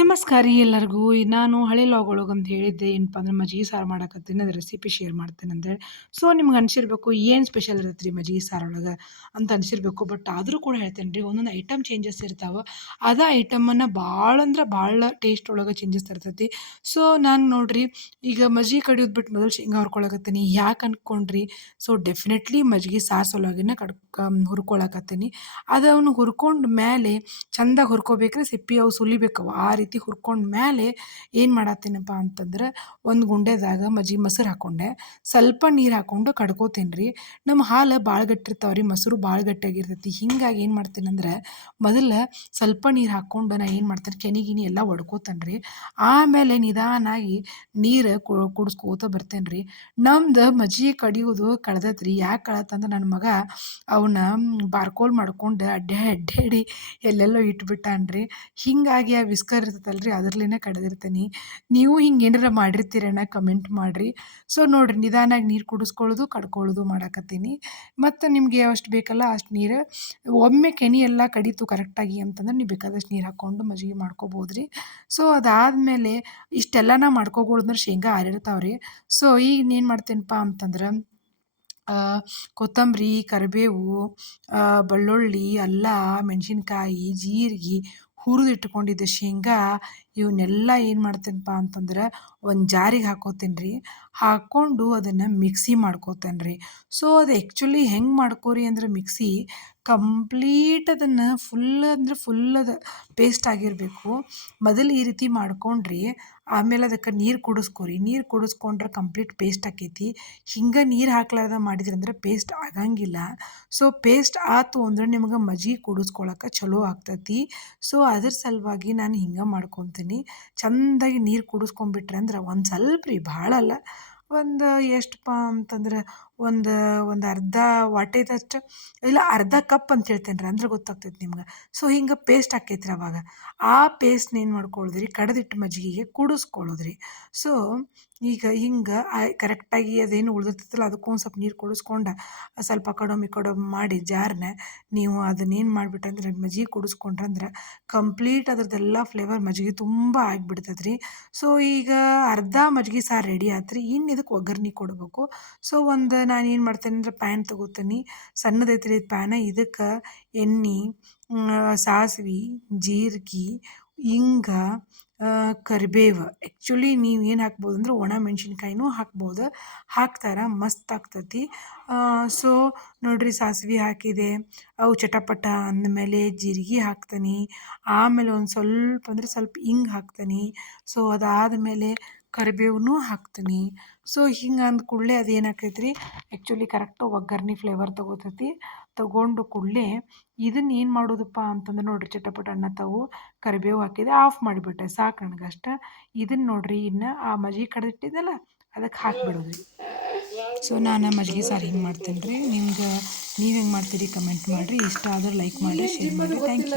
ನಮಸ್ಕಾರ ರೀ ಎಲ್ಲರಿಗೂ. ನಾನು ಹಳೆ ಲಾಗ್ ಒಳಗೆ ಅಂತ ಹೇಳಿದ್ದೆ. ಏನಪ್ಪ ಅಂದ್ರೆ ಮಜ್ಜಿಗೆ ಸಾರು ಮಾಡಕತ್ತೀನಿ. ಅದ್ರ ರೆಸಿಪಿ ಶೇರ್ ಮಾಡ್ತೇನೆ ಅಂತೇಳಿ ಸೊ ನಿಮ್ಗೆ ಅನ್ಸಿರ್ಬೇಕು ಏನು ಸ್ಪೆಷಲ್ ಇರುತ್ತೆ ರೀ ಮಜ್ಜಿಗೆ ಸಾರು ಒಳಗೆ ಅಂತ ಅನ್ಸಿರ್ಬೇಕು. ಬಟ್ ಆದರೂ ಕೂಡ ಹೇಳ್ತೇನೆ ರೀ, ಒಂದೊಂದು ಐಟಮ್ ಚೇಂಜಸ್ ಇರ್ತಾವೆ. ಅದ ಐಟಮನ್ನು ಭಾಳ ಅಂದ್ರೆ ಭಾಳ ಟೇಸ್ಟ್ ಒಳಗೆ ಚೇಂಜಸ್ ಇರ್ತೈತಿ ಸೊ ನಾನು ನೋಡ್ರಿ, ಈಗ ಮಜ್ಜಿಗೆ ಕಡಿಯೋದು ಬಿಟ್ಟು ಮೊದಲು ಶೇಂಗಾ ಹುರ್ಕೊಳಕತ್ತೀನಿ. ಯಾಕೆ ಅನ್ಕೊಂಡ್ರಿ? ಸೊ ಡೆಫಿನೆಟ್ಲಿ ಮಜ್ಜಿಗೆ ಸಾರು ಸಲುವಾಗಿನ ಕಡ್ ಹುರ್ಕೊಳಕತ್ತೀನಿ. ಅದು ಅವನು ಹುರ್ಕೊಂಡು ಮೇಲೆ ಚಂದಾಗಿ ಹುರ್ಕೋಬೇಕ್ರೆ. ಸಿಪ್ಪಿ ಅವು ಸುಲಿಬೇಕು ಆ ಹುರ್ಕೊಂಡ ಮೇಲೆ ಏನು ಮಾಡತ್ತೀನಪ್ಪ ಅಂತಂದ್ರೆ ಒಂದು ಗುಂಡೆದಾಗ ಮಜ್ಜಿ ಮೊಸರು ಹಾಕ್ಕೊಂಡೆ ಸ್ವಲ್ಪ ನೀರು ಹಾಕ್ಕೊಂಡು ಕಡ್ಕೋತೀನಿ ರೀ ನಮ್ಮ ಹಾಲು ಭಾಳ ಗಟ್ಟಿರ್ತಾವೆ ರೀ ಮೊಸರು ಭಾಳ ಗಟ್ಟಿಯಾಗಿರ್ತೈತಿ ಹಿಂಗಾಗಿ ಏನು ಮಾಡ್ತೀನಿ ಅಂದ್ರೆ ಮೊದಲು ಸ್ವಲ್ಪ ನೀರು ಹಾಕ್ಕೊಂಡು ನಾ ಏನು ಮಾಡ್ತೀನಿ ಕೆನಿಗಿನಿ ಎಲ್ಲ ಒಡ್ಕೋತೇನೆ ರೀ ಆಮೇಲೆ ನಿಧಾನಾಗಿ ನೀರು ಕುಡಿಸ್ಕೋತ ಬರ್ತೇನೆ ರೀ ನಮ್ದು ಮಜ್ಜಿ ಕಡಿಯೋದು ಕಳ್ದೈತೆ ರೀ ಯಾಕೆ ಕಳತ್ತಂದ್ರೆ ನನ್ನ ಮಗ ಅವನ್ನ ಬಾರ್ಕೋಲ್ ಮಾಡ್ಕೊಂಡು ಅಡ್ಡೆ ಅಡ್ಡಾಡಿ ಎಲ್ಲೆಲ್ಲೋ ಇಟ್ಬಿಟ್ಟಾನ್ರಿ. ಹಿಂಗಾಗಿ ಆ ವಿಸ್ಕರ್ ಇರ್ತೈತಲ್ಲ ರೀ ಅದ್ರಲ್ಲಿನೇ ಕಡ್ದಿರ್ತೀನಿ. ನೀವು ಹಿಂಗೆ ಏನಾರ ಮಾಡಿರ್ತೀರಣ್ಣ ಕಮೆಂಟ್ ಮಾಡಿರಿ. ಸೊ ನೋಡಿರಿ, ನಿಧಾನಾಗಿ ನೀರು ಕುಡಿಸ್ಕೊಳ್ಳೋದು, ಕಡ್ಕೊಳ್ಳೋದು ಮಾಡಕತ್ತೀನಿ. ಮತ್ತು ನಿಮಗೆ ಅಷ್ಟು ಬೇಕಲ್ಲ, ಅಷ್ಟು ನೀರು. ಒಮ್ಮೆ ಕೆನಿ ಎಲ್ಲ ಕಡಿತು ಕರೆಕ್ಟಾಗಿ ಅಂತಂದ್ರೆ ನೀವು ಬೇಕಾದಷ್ಟು ನೀರು ಹಾಕ್ಕೊಂಡು ಮಜ್ಜಿಗೆ ಮಾಡ್ಕೋಬೋದು ರೀ ಸೊ ಅದಾದಮೇಲೆ ಇಷ್ಟೆಲ್ಲ ನಾ ಮಾಡ್ಕೋಬೋದಂದ್ರೆ ಶೇಂಗಾ ಆರಿರ್ತಾವೆ ರೀ ಸೊ ಈಗ ಇನ್ನೇನು ಮಾಡ್ತೇನಪ್ಪ ಅಂತಂದ್ರೆ ಕೊತ್ತಂಬರಿ, ಕರಿಬೇವು ಬೆಳ್ಳುಳ್ಳಿ, ಅಲ್ಲ, ಮೆಣಸಿನ್ಕಾಯಿ, ಜೀರಿಗೆ ಹುರಿದು ಇಟ್ಕೊಂಡಿದ್ದ ಶೇಂಗಾ ಇವನ್ನೆಲ್ಲ ಏನು ಮಾಡ್ತೇನಪ್ಪ ಅಂತಂದ್ರೆ ಒಂದು ಜಾರಿಗೆ ಹಾಕೋತೀನಿ ರೀ ಹಾಕ್ಕೊಂಡು ಅದನ್ನು ಮಿಕ್ಸಿ ಮಾಡ್ಕೋತೇನೆ ರೀ ಸೊ ಅದು ಆ್ಯಕ್ಚುಲಿ ಹೆಂಗೆ ಮಾಡ್ಕೋರಿ ಅಂದ್ರೆ ಮಿಕ್ಸಿ ಕಂಪ್ಲೀಟ್ ಅದನ್ನು ಫುಲ್ ಅಂದ್ರೆ ಫುಲ್ ಅದು ಪೇಸ್ಟ್ ಆಗಿರಬೇಕು. ಮೊದಲು ಈ ರೀತಿ ಮಾಡ್ಕೊಂಡ್ರಿ. ಆಮೇಲೆ ಅದಕ್ಕೆ ನೀರು ಕುಡಿಸ್ಕೊರಿ. ನೀರು ಕುಡಿಸ್ಕೊಂಡ್ರೆ ಕಂಪ್ಲೀಟ್ ಪೇಸ್ಟ್ ಆಕೈತಿ. ಹಿಂಗೆ ನೀರು ಹಾಕ್ಲಾರ್ದ ಮಾಡಿದ್ರಿ ಅಂದ್ರೆ ಪೇಸ್ಟ್ ಆಗಂಗಿಲ್ಲ. ಸೊ ಪೇಸ್ಟ್ ಆತು ಅಂದ್ರೆ ನಿಮ್ಗೆ ಮಜ್ಜಿಗೆ ಕುಡಿಸ್ಕೊಳಕ್ಕೆ ಚಲೋ ಆಗ್ತೈತಿ. ಸೊ ಅದ್ರ ಸಲುವಾಗಿ ನಾನು ಹಿಂಗೆ ಮಾಡ್ಕೊತೀನಿ. ಚೆಂದಾಗಿ ನೀರು ಕುಡಿಸ್ಕೊಂಬಿಟ್ರೆ ಅಂದ್ರೆ ಒಂದು ಸ್ವಲ್ಪ ರೀ ಭಾಳ ಅಲ್ಲ. ಒಂದು ಎಷ್ಟಪ್ಪ ಅಂತಂದ್ರೆ ಒಂದು ಒಂದು ಅರ್ಧ ವಾಟೆದಷ್ಟು ಇಲ್ಲ ಅರ್ಧ ಕಪ್ ಅಂತ ಹೇಳ್ತೇನೆ ರೀ ಅಂದ್ರೆ ಗೊತ್ತಾಗ್ತೈತೆ ನಿಮ್ಗೆ. ಸೊ ಹಿಂಗೆ ಪೇಸ್ಟ್ ಹಾಕೈತ್ರಿ ಅವಾಗ. ಆ ಪೇಸ್ಟ್ನ ಏನು ಮಾಡ್ಕೊಳ್ಳೋದ್ರಿ ಕಡ್ದಿಟ್ಟು ಮಜ್ಜಿಗೆಗೆ ಕುಡಿಸ್ಕೊಳ್ಳೋದು ರೀ ಸೊ ಈಗ ಹಿಂಗೆ ಕರೆಕ್ಟಾಗಿ ಅದೇನು ಉಳ್ದಿರ್ತೈತಲ್ಲ, ಅದಕ್ಕೂ ಒಂದು ಸ್ವಲ್ಪ ನೀರು ಕುಡಿಸ್ಕೊಂಡು, ಸ್ವಲ್ಪ ಕಡೊಮ್ ಈ ಕಡೊಮ್ ಮಾಡಿ ಜಾರ್ನ, ನೀವು ಅದನ್ನೇನು ಮಾಡಿಬಿಟ್ಟಂದ್ರೆ ಮಜ್ಜಿಗೆ ಕುಡಿಸ್ಕೊಂಡ್ರಂದ್ರೆ ಕಂಪ್ಲೀಟ್ ಅದ್ರದ್ದೆಲ್ಲ ಫ್ಲೇವರ್ ಮಜ್ಜಿಗೆ ತುಂಬ ಆಗಿಬಿಡ್ತೈತೆ ರೀ ಸೊ ಈಗ ಅರ್ಧ ಮಜ್ಜಿಗೆ ಸಾರು ರೆಡಿ ಆಯ್ತು ರೀ ಇನ್ನು ಇದಕ್ಕೆ ಒಗ್ಗರ್ಣೆ ಕೊಡಬೇಕು. ಸೊ ಒಂದು ನಾನು ಏನು ಮಾಡ್ತೇನೆ ಅಂದ್ರೆ ಪ್ಯಾನ್ ತಗೋತೀನಿ. ಸಣ್ಣದೈತ್ರಿ ಪ್ಯಾನ ಇದಕ್ಕೆ ಎಣ್ಣೆ ಸಾಸಿವೆ, ಜೀರಿಗೆ, ಇಂಗ ಕರಿಬೇವು. ಆ್ಯಕ್ಚುಲಿ ನೀವು ಏನು ಹಾಕ್ಬೋದು ಅಂದ್ರೆ ಒಣ ಮೆಣಸಿನ್ಕಾಯಿನೂ ಹಾಕ್ಬೋದು. ಹಾಕ್ತಾರೆ, ಮಸ್ತ್ ಆಗ್ತತಿ. ಸೊ ನೋಡ್ರಿ ಸಾಸಿವೆ ಹಾಕಿದೆ. ಅವು ಚಟಪಟ ಅಂದಮೇಲೆ ಜೀರಿಗೆ ಹಾಕ್ತೀನಿ. ಆಮೇಲೆ ಒಂದು ಸ್ವಲ್ಪ ಅಂದರೆ ಸ್ವಲ್ಪ ಹಿಂಗೆ ಹಾಕ್ತೀನಿ. ಸೊ ಅದಾದಮೇಲೆ ಕರಿಬೇವನ್ನೂ ಹಾಕ್ತೀನಿ. ಸೊ ಹಿಂಗೆ ಅಂದ ಕೂಡಲೇ ಅದು ಏನಾಕೈತೆ ರೀ ಆ್ಯಕ್ಚುಲಿ ಕರೆಕ್ಟ್ ಒಗ್ಗರ್ಣೆ ಫ್ಲೇವರ್ ತಗೋತೈತಿ. ತೊಗೊಂಡು ಕೂಡಲೇ ಇದನ್ನ ಏನು ಮಾಡೋದಪ್ಪ ಅಂತಂದ್ರೆ ನೋಡಿರಿ ಚಟಪಟ ಅನ್ನತ್ತಾವು ಕರಿಬೇವು ಹಾಕಿದೆ, ಆಫ್ ಮಾಡಿಬಿಟ್ಟೆ. ಸಾಕು ನನಗೆ ಅಷ್ಟೆ ಇದನ್ನು ನೋಡಿರಿ ಇನ್ನು ಆ ಮಜ್ಜಿಗೆ ಕಡ್ದಿಟ್ಟಿದ್ದಲ್ಲ ಅದಕ್ಕೆ ಹಾಕಿಬಿಡೋದು. ರೀ ಸೊ ನಾನು ಮಜ್ಜಿಗೆ ಸಾರು ಹಿಂಗೆ ಮಾಡ್ತೇನೆ ರೀ ನಿಮ್ಗೆ ನೀವು ಹೆಂಗೆ ಮಾಡ್ತೀರಿ ಕಮೆಂಟ್ ಮಾಡಿರಿ. ಇಷ್ಟ ಆದ್ರೆ ಲೈಕ್ ಮಾಡಿರಿ ಶೇರ್ ಮಾಡಿರಿ. Thank you